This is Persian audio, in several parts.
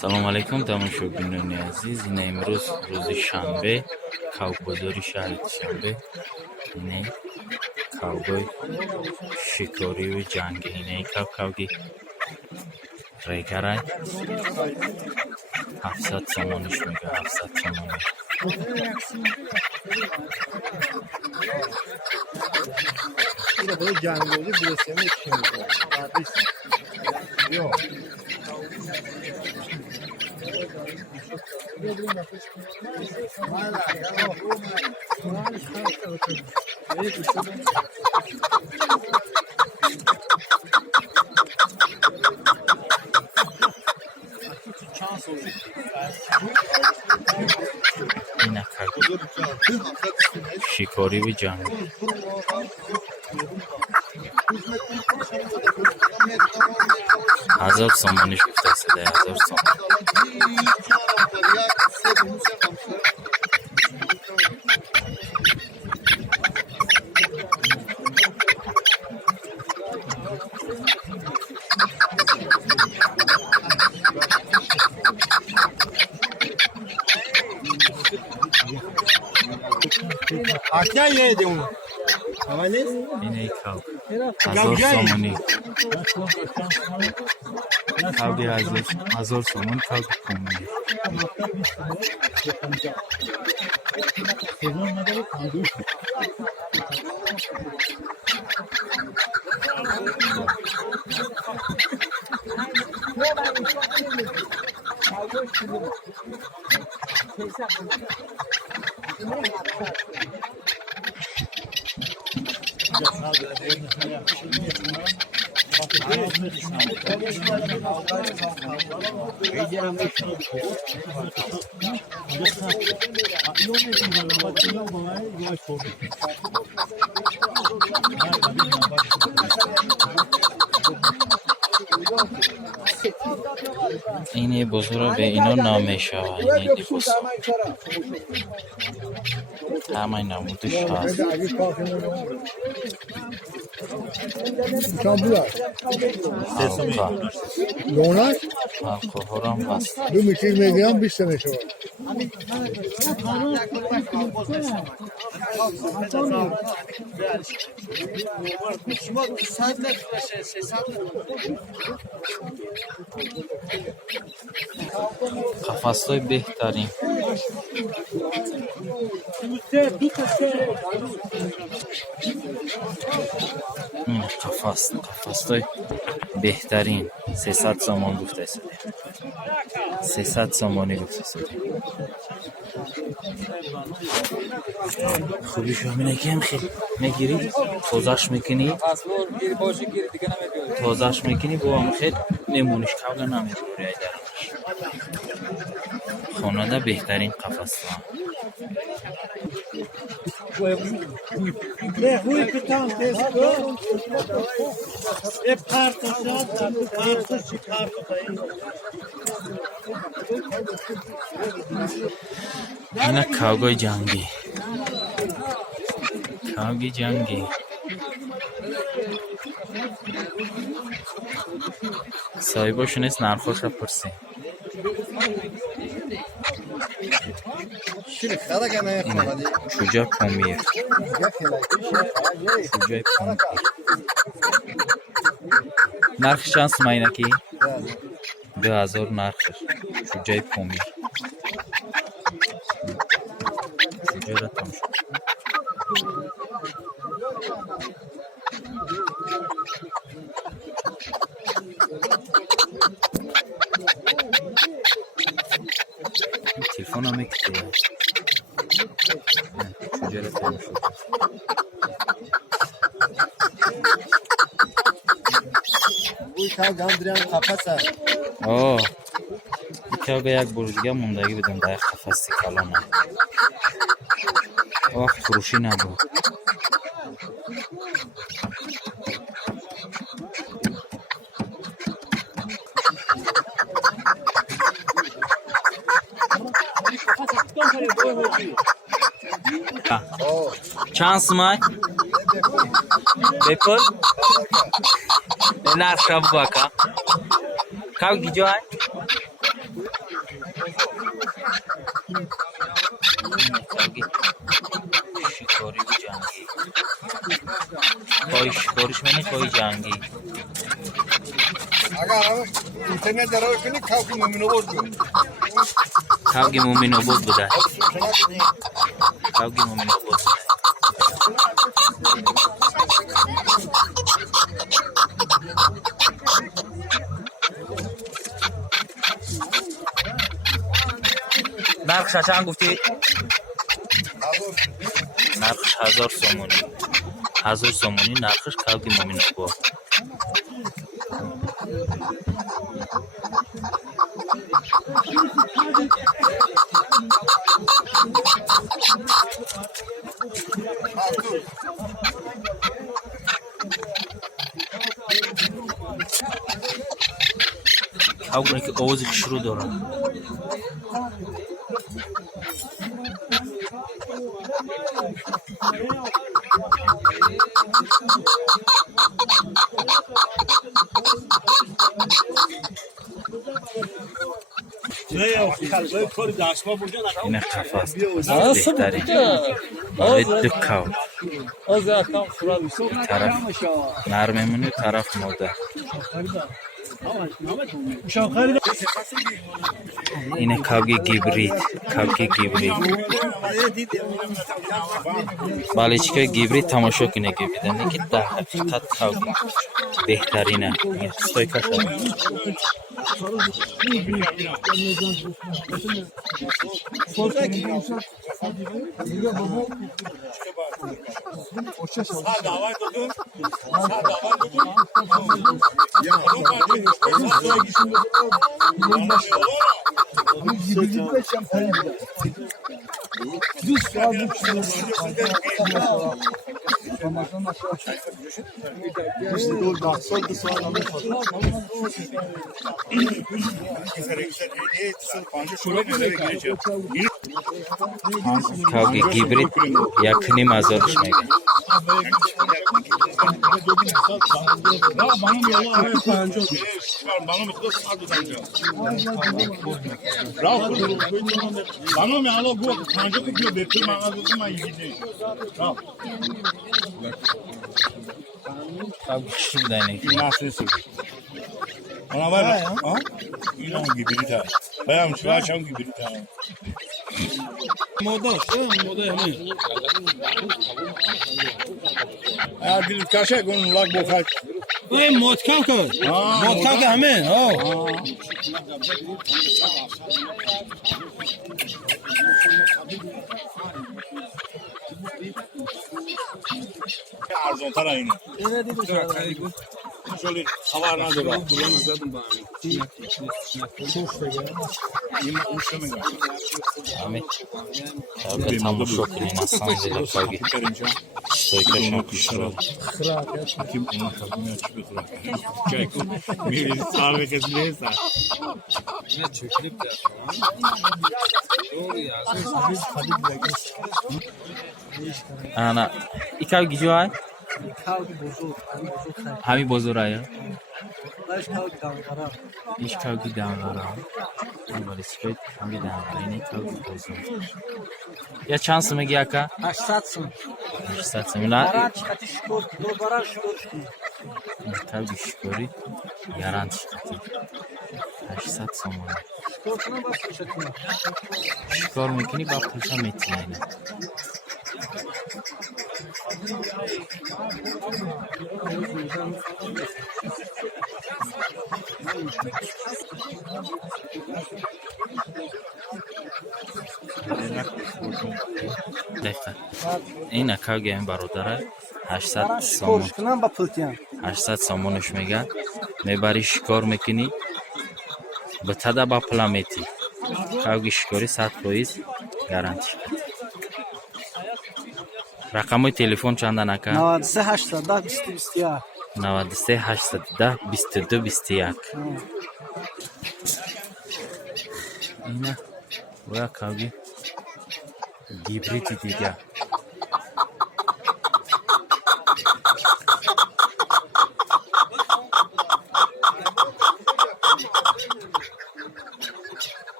салому алайкум тамошобинони азиз. Ина имрӯз рӯзи шанбе, кавгузори шаҳри Душанбе. Ина кавгои шикориву ҷанги. Ина кавги регарай 700 сомониш мега. 700 сомониш. Burada böyle canlı birisine işimiz var. Kardeşim. Yok. Ина шикориву ҷанги. Hazır somoniş güftesi de hazır somon. Aşağı yedi onu. Havalis? Yine kalk. Hazır somoni. Kavgi hazır somon kalk somoni. اینی بزرگ به اینو نامشا اینی دیپوس همه نمودش هست halka Donar. halka horon hast Bu mikil medyan bir sene şu var. kafaslı behtarin kafaslı behtarin 300 somon gufte shade 300 somoni gufte shade خوبیش همینه که هم خیلی میگیری توزش میکنی توزش میکنی با هم خیلی نمونش کاملا نمیروری ای درمش خونه ده بهترین قفص ها Ne huy pitan tesko. Hep kartuşan, kartuş çıkartayım. اینا کاوگوی جنگی کاوگی جنگی صاحبشون است نرخوش پرسی Şimdi kara gene yapamadı. شجاع پومیر شجاع پومیر نرخ شانس ماینا کی 2000 نرخش شجاع پومیر شجاع را تمش تلفن هم میکشه شجاع را تمش Bu ta gandriyan kafası. اوه یکا به یک برزگه موندگی بدون در قفصی کلانه وقت فروشی نبود چند سمای؟ بپل؟ نه شب باکا کاو گیجو های؟ Kavgi shikori bu jangi. Koi shikorish meni koi jangi. Agar ama internet darav kuni kavki mumino bozdu. Kavgi mumino bod buda. Kavgi mumino bod buda. نرخش چند گفتی؟ نرخش 1000 سومونی 1000 سومونی نرخش کاوگی مومین با کاوگی که اوزی شروع دارم این قفاست بهتری برای دکاو طرف نرممونه طرف مرده این کاوگی گیبرید بالچکای گیبرید تماشا کنه گیبریدن که در حقیقت کاوگی بهترینه استویکا شد کاوگی گیبرید یکنی مزارش میگه کاوگی شروع دینه Ona var mı? Ha? İlan gibi bir tane. Bayağı şu akşam gibi bir tane. Moda hemen. Eğer bir kaşık onun lag bokar. Oy motka ko. Motka ke hame. Ha. Arzon tarayın. Evet dedim. Şöyle hava nerede var? Ahmet kavga tam şok inansan zile kavgi stoyka şok şro Kim ona kadını açıp oturuyor. Çay koy. Bir sağlık kesmeyse. Ne çökülüp de doğru ya. ana ikavgi joy Kavki bozuk. hami bozoraya Baş kavki kavkara. iş kavgi dangara balçkay hami dangara yine kavgi bozor ya şansımı giyaka 800 satsımla Baran çıkatı şkor. Do baran şkor. kavgi şikori yaran çıktı 800 somon Şkoruna bas çatma. şikor mekini bak pulsa metine این کاوگی این برادره 800 سومون Şkoruna bak pıltiyan. 800 سومونش میگن میبری شکار میکنی به تدا با پلا میتی کاوگی شکاری 100% گارانتی رقم تلفن چند نکن 93 80 20 20 93 810 22 21 اینه و کاوگی گیبریتی دیگه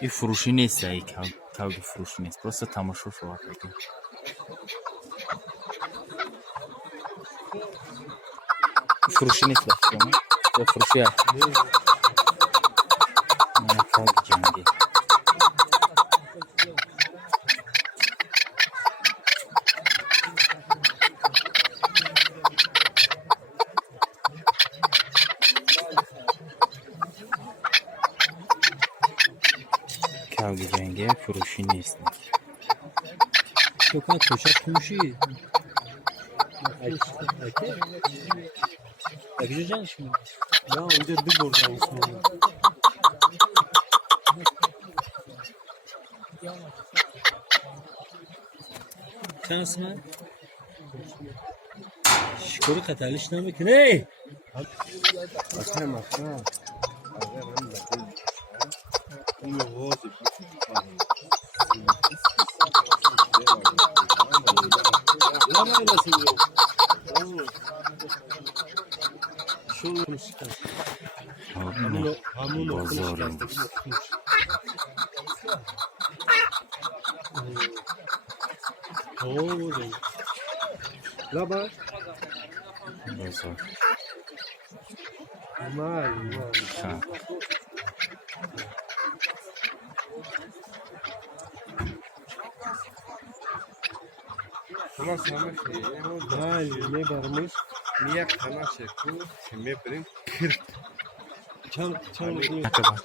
این فروشی نیست، این کاوگ فروشی نیست، просто تماشا شو بگیم. فروشی نیست بخشم یا فروشی هست نه کاوگ جنگی. کاوگ جنگی فروشی نیست. Çok az poşet kumuşu. Yakışacaksın şimdi. Ya önce bir borca olsun. Şans mı? Şükürü katal işlemi ki ne? Abi ne? Bozormuş. Laba. Bozor. Mal. Ha. Mal ne varmış? Niye kana çeku kime brin Çal Ne kadar?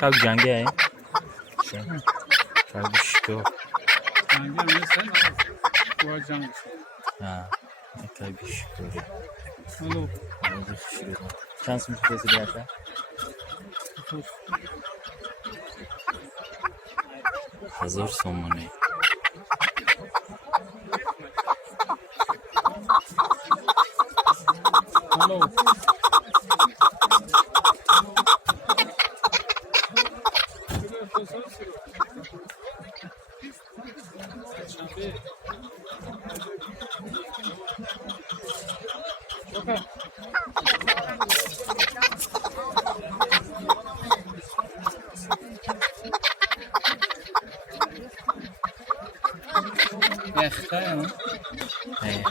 Kavg jangı है kavg şiko Hangi öyle sen al. Koyacağım. ha kavg şiko Alo. şans mı tutası bir hata hazır son ne Alo. Yaxşı, ne